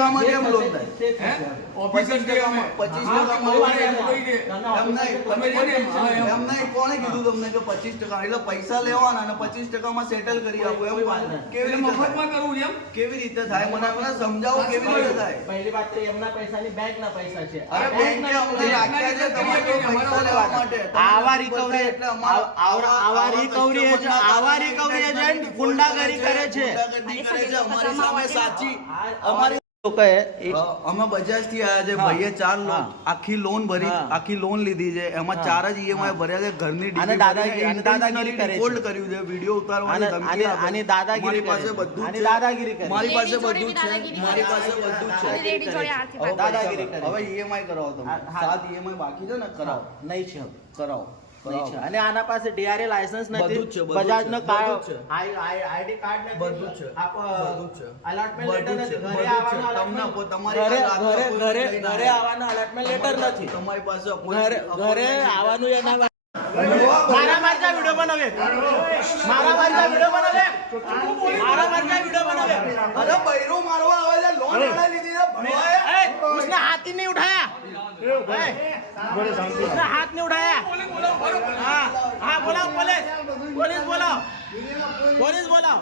25% કેમ લોન થાય? 25% એમ નહીં, કોણે કીધું તમને કે 25%? એટલે પૈસા લેવાના અને 25% માં સેટલ કરી આપો એમ કેવી રીતે મફતમાં કરવું? એમ કેવી રીતે થાય? મને સમજાવો કેવી રીતે થાય? પહેલી વાત તો એમના પૈસાની બેંકના પૈસા છે. અરે બેંકે અમને રાખ્યા છે તમારે પૈસા લેવા માટે. આવા રિકવરી એજન્ટ ગુંડાગીરી કરે છે. અમારી સામે સાચી અમારી અમે બજાજ થી આયા છે. ભાઈએ 4 લોન આખી લોન ભરી, આખી લોન લીધી છે. એમાં 4 જ ઈએમઆઈ ભર્યા છે. ઘરની દાદાગીરી કર્યું છે. વિડિયો ઉતારવાની ધમકી આપે. આની દાદાગીરી પાસે બધું આની દાદાગીરી કરે. મારી પાસે બધું છે. મારી પાસે બધું છે. દાદાગીરી કરે. હવે ઈએમઆઈ કરાવો તમે. 7 ઈએમઆઈ બાકી છે ને, કરાવો. નહીં છે કરાવો. અને આના પાસે ડીઆરએ લાયસન્સ નથી, બજાજ નો આઈડી કાર્ડ નથી, બધું છે. અલોટમેન્ટ લેટર નથી, ઘરે આવવાનો અલોટમેન્ટ લેટર નથી તમારી પાસે. ઘરે આવવાનું એના મારા મારજા વિડિયો બનાવે, મારા મારજા વિડિયો બનાવે, મારા મારજા વિડિયો બનાવે. અરે બૈરો મારવા આવે છે, લોન લડાઈ લીધી છે. उसने हाथ ही नहीं उठाया, उसने हाथ नहीं उठाया. हाँ हाँ बोला पुलिस, पुलिस बोला, पुलिस बोला.